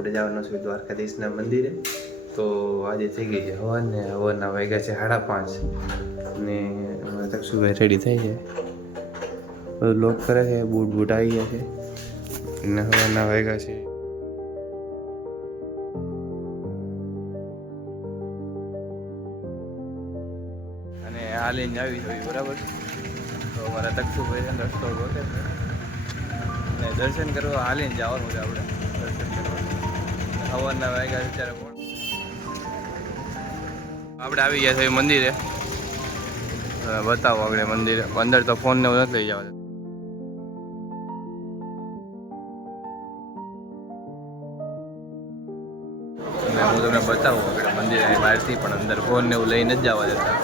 આપણે જવાનું છે દ્વારકાધીશના મંદિરે. તો આજે થઈ ગઈ છે હવન ને હવનના વાગ્યા છે 5:30 ને તક્ષુભાઈ રેડી થઈ છે, બધું લોક કરે છે, બૂટ આવી ગયા છે ને હવનના વાગ્યા છે. અને હાલીને આવી જોઈએ બરાબર. તો અમારા તક્ષુભાઈ રસ્તો ગોતે છે ને દર્શન કરવા હાલીને જવાનું છે આપણે દર્શન કરવા. હવનના વાગ્યા અત્યારે આપણે આવી ગયા છે મંદિરે. બતાવો આપણે મંદિરે અંદર તો ફોન ને એવું નથી લઈ જવા. હું તમને બતાવું આપણે મંદિર બહારથી, પણ અંદર ફોન ને એવું લઈને જ જવા દેતા.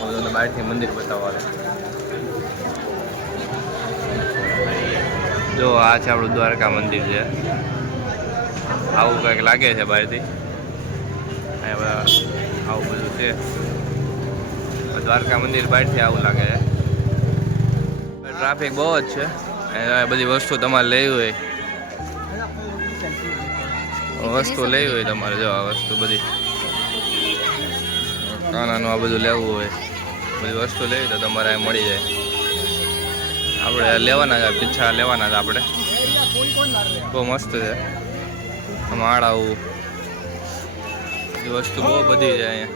હું તમને બહારથી મંદિર બતાવવા. જો આ છે આપણું દ્વારકા મંદિર છે. આવું કંઈક લાગે છે બહારથી. આવું બધું છે દ્વારકા મંદિર બહારથી આવું લાગે છે. ટ્રાફિક બહુ જ છે. બધી વસ્તુ તમારે લેવી હોય, તમારે જો આ વસ્તુ બધી કાનાનું આ બધું લેવું હોય, બધી વસ્તુ લેવી તો તમારે અહીં મળી જાય. આપણે લેવાના છે, પીછા લેવાના છે આપણે. બહુ મસ્ત છે. આમાં આવું વસ્તુ બહુ બધી છે અહીંયા.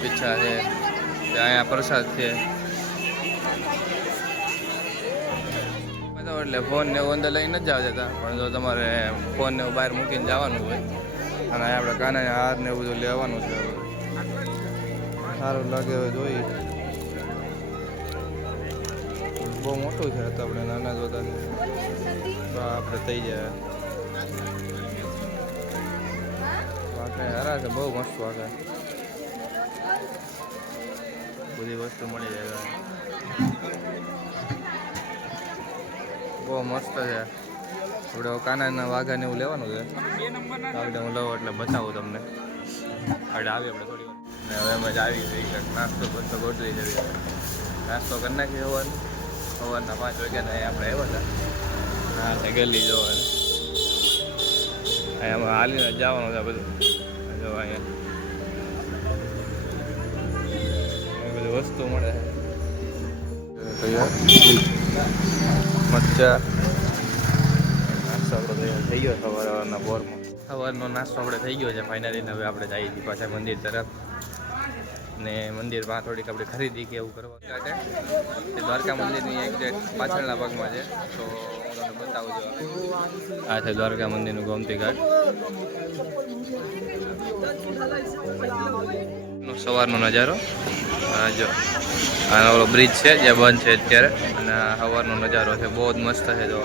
પીછા છે, અહીંયા પ્રસાદ છે. એટલે ફોન ને એવું અંદર લઈને જ જવા દેતા, પણ જો તમારે ફોન ને બહાર મૂકીને જવાનું હોય અને આપણે કાના હાર ને એવું બધું લેવાનું છે, સારું લાગે હવે જોઈએ. બહુ મોટું છે તો આપણે નાના જોતા આપણે થઈ જાય. વાંકે હારા છે, બહુ મસ્ત વાંકે. બધી વસ્તુ મળી જાય. બહુ મસ્ત છે. આપણે કાનાના વાઘા ને એવું લેવાનું છે. આપણે હું લઉં એટલે બતાવું તમને. આપણે આવી આપણે થોડી વાર હવે અમે જ આવી કંઈક નાસ્તો બસ્તો ગોઠવી જઈએ. નાસ્તો કરી નાખીએ સવારના 5 વાગ્યાના આપણે આવ્યા હતા. હા છે ગલી જોવાનું. અહીંયા હાલીને જવાનું છે બધું. જો અહીંયા બધી વસ્તુ મળે મરચા. નાસ્તો આપણે થઈ ગયો સવારના બોરમાં. સવારનો નાસ્તો આપણે થઈ ગયો છે ફાઇનલી. હવે આપણે જઈએ છીએ પાછા મંદિર તરફ. ને મંદિરમાં થોડીક આપણે ખરીદી કે એવું કરવા માટે. એ દ્વારકા મંદિરની એક્ઝેક્ટ પાછળના ભાગમાં છે, તો હું તમને બતાવું છું. આ છે દ્વારકા મંદિરનું ગોમતી ઘાટ. સવારનો નજારો જો આનો ઓલો બ્રિજ છે જે બંધ છે અત્યારે, અને સવારનો નજારો છે બહુ જ મસ્ત છે. તો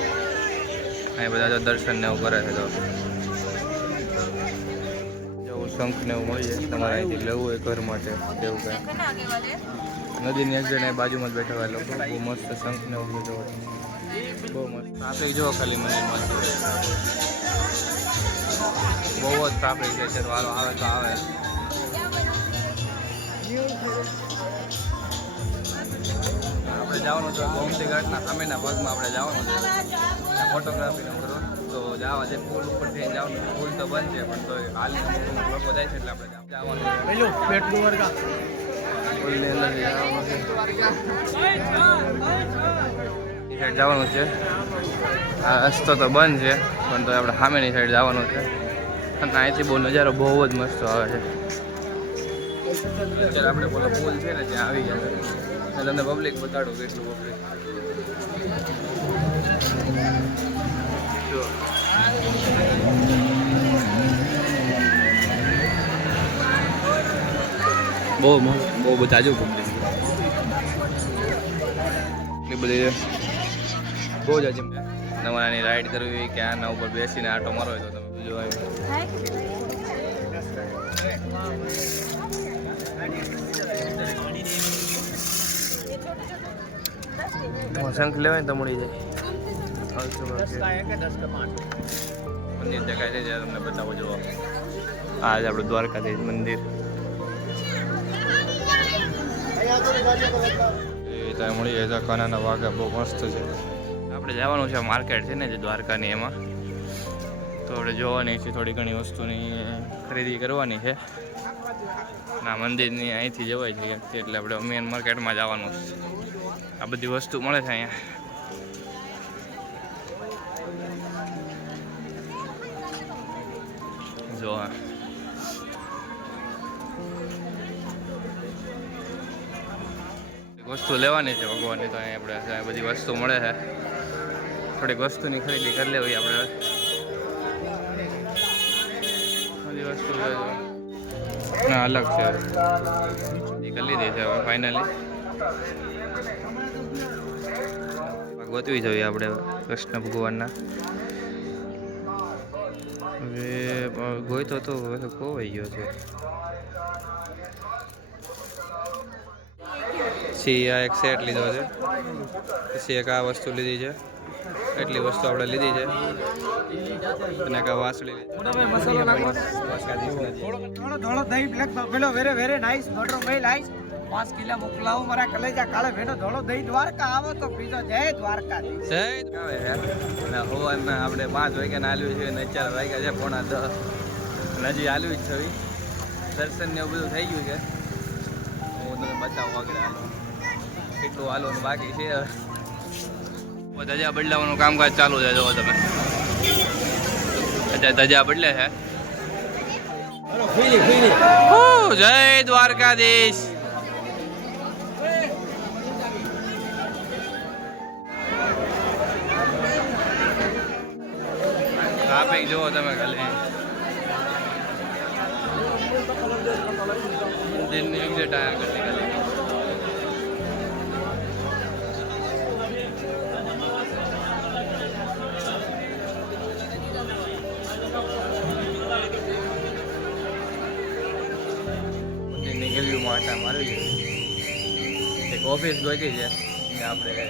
અહીં બધા જો દર્શન ને એવું કરે છે. તો શંખ ને એવું મળી જાય તમારે અહીંથી લેવું હોય ઘર માટે એવું કાંઈ. નદીની એક્ઝેક્ટ બાજુમાં જ બેઠા હોય લોકો. બહુ મસ્ત શંખ ને એવું બધું હોય, બહુ મસ્ત. ટ્રાફિક જો ખાલી મંદિરમાં બહુ જ ટ્રાફિક છે. જ્યારે વારો આવે તો આવે. આપણે જવાનું છે ગોમતી ઘાટના સામેના ભાગમાં. આપણે જવાનું છે ફોટોગ્રાફી નું કરવાનું. તો જવા છે પુલ ઉપર થઈને જવાનું. પુલ તો બંધ છે, પણ તો હાલ લોકો જાય છે એટલે આપણે જવાનું પુલની અંદર જવાનું છે. એ સાઈડ જવાનું છે. આ રસ્તો તો બંધ છે, પણ તો આપણે સામેની સાઈડ જવાનું છે. અને અહીંથી બહુ નજારો બહુ જ મસ્ત આવે છે. અત્યારે આપણે બોલો પુલ છે ને ત્યાં આવી ગયા છે. તમને પબ્લિક બતાડું કેટલું પબ્લિક. બહુ બધા જો પબ્લિક એટલી બધી બહુ જ અજીબ. તમારાની રાઈડ કરવી હોય કે આના ઉપર બેસીને આટો મારો હોય તો તમે બીજું શંખ લેવાય ને તો મળી જાય. મંદિર દેખાય છે જ્યાં તમને બતાવો. જુઓ આ જ આપણું દ્વારકાધીશ મંદિર. ત્યાં મળી જાય કાનાના વાઘા બહુ મસ્ત છે. આપણે જવાનું છે માર્કેટ છે ને જે દ્વારકાની, એમાં આપણે જોવાની છે, થોડી ઘણી વસ્તુની ખરીદી કરવાની છે. ના મંદિરની અહીંથી જવાય છે એટલે આપણે મેન માર્કેટમાં જવાનું છે. આ બધી વસ્તુ મળે છે અહીંયા. જો વસ્તુ લેવાની છે ભગવાનની, તો અહીંયા આપણે બધી વસ્તુ મળે છે. થોડીક વસ્તુની ખરીદી કરી લેવી આપણે. બધી વસ્તુ ના અલગ છે, કરી લીધી છે હવે ફાઇનલી. ગોતવી જોઈએ આપણે કૃષ્ણ ભગવાનના. હવે ગોઈતો તો ખોવાઈ ગયો છે. પછી આ એક સેટ લીધો છે, પછી એક આ વસ્તુ લીધી છે. એટલી વસ્તુ આપણે લીધી છે. અને એક વાસળી થોડો દહીં black buffalo very very nice butter milk ice 5 kilo મોકલાવો મારા કલેજા કાળે ભેનો ધોળો દહીં દ્વારકા આવો તો પીજો જય દ્વારકા જય આવે છે. અને હોવાના આપણે 5 વાગ્યાના આલ્યું છે અને 4 વાગ્યા છે 9:30. હજી આલ્યું જ છે. દર્શન ને એવું બધું થઈ ગયું છે. હું તમને બતાવું આગળ કેટલું હાલવાનું બાકી છે. ધજા બદલાવાનું કામકાજ ચાલુ છે. જો તમે ધજા બદલે છે. જય દ્વારકાધીશ. ટ્રાફિક જુઓ તમે ખાલી. દિનની એક્ઝેટ આયા કરતી ખાલી. આટા મારી છે. એક ઓફિસ ગોતી છે, આપણે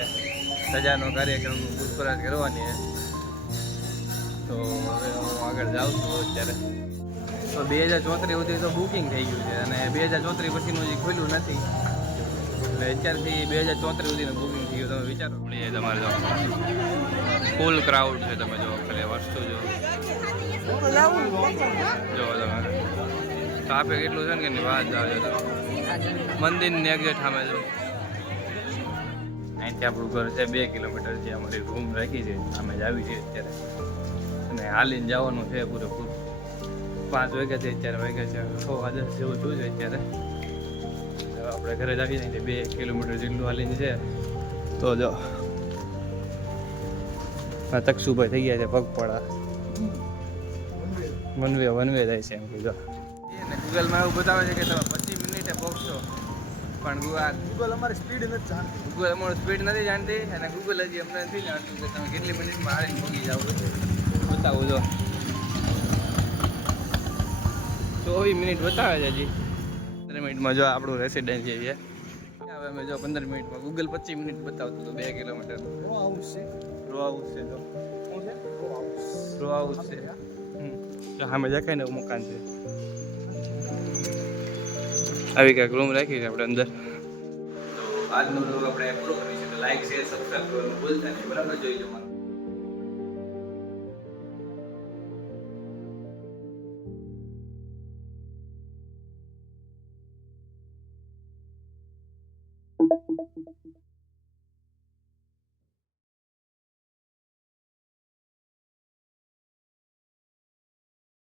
સજાનો કાર્યક્રમનું પૂછપરછ કરવાની છે. તો હવે હું આગળ જાઉં છું અત્યારે. તો 2034 સુધી તો બુકિંગ થઈ ગયું છે અને 2034 પછીનું હજી ખુલ્યું નથી. એટલે અત્યારથી 2034 સુધીનું બુકિંગ થઈ ગયું. તમે વિચારો પડી જાય તમારે. જો ફૂલ ક્રાઉડ છે. તમે જો ખાલી વસ્તુ જો તમે ટ્રાફિક એટલું છે ને કે એની વાત જાવ છો. મંદિરની એક્ઝેટ સામે જો. અહીંથી આપણું ઘર છે 2 કિલોમીટર છે. અમારી રૂમ રાખી છે અમે જ આવી છે અત્યારે. અને હાલીને જવાનું છે પૂરેપૂરું. 5 વાગ્યા છે, 4 વાગ્યા છે, 6 વાગ્યા જેવું થયું છે અત્યારે. આપણે ઘરે જ આવી જાય 2 કિલોમીટર જેટલું હાલીને છે. તો જો આ તકસુભાઈ થઈ ગયા છે પગપાળા. વનવે થાય છે એમ કીધું. ગૂગલમાં એવું બતાવે છે કે તમે 25 મિનિટે પહોંચશો, પણ ગૂગલ અમારી સ્પીડ નથી જાણતી. ગૂગલ અમારી સ્પીડ નથી જાણતી અને ગૂગલ હજી અમને નથી જાણતું કે તમે કેટલી મિનિટમાં હારીને પહોંચી જાઓ. બતાવું જો 24 મિનિટ બતાવે છે હજી. 15 મિનિટમાં જો આપણું રેસિડેન્સ છે. હવે અમે જો 15 મિનિટમાં ગૂગલ 25 મિનિટ બતાવતું હતું 2 કિલોમીટર. રો હાઉસ છે તો રો હાઉસ છે. સામે દેખાય ને એવું મકાન છે. આવી કંઈક રૂમ રાખી છે આપણે અંદર. આજનો બ્લોગ આપણે પૂરો કરીશું. તો લાઈક શેર સબસ્ક્રાઈબ કરવાનું ભૂલતા નહીં. બરાબર જોઈ લો.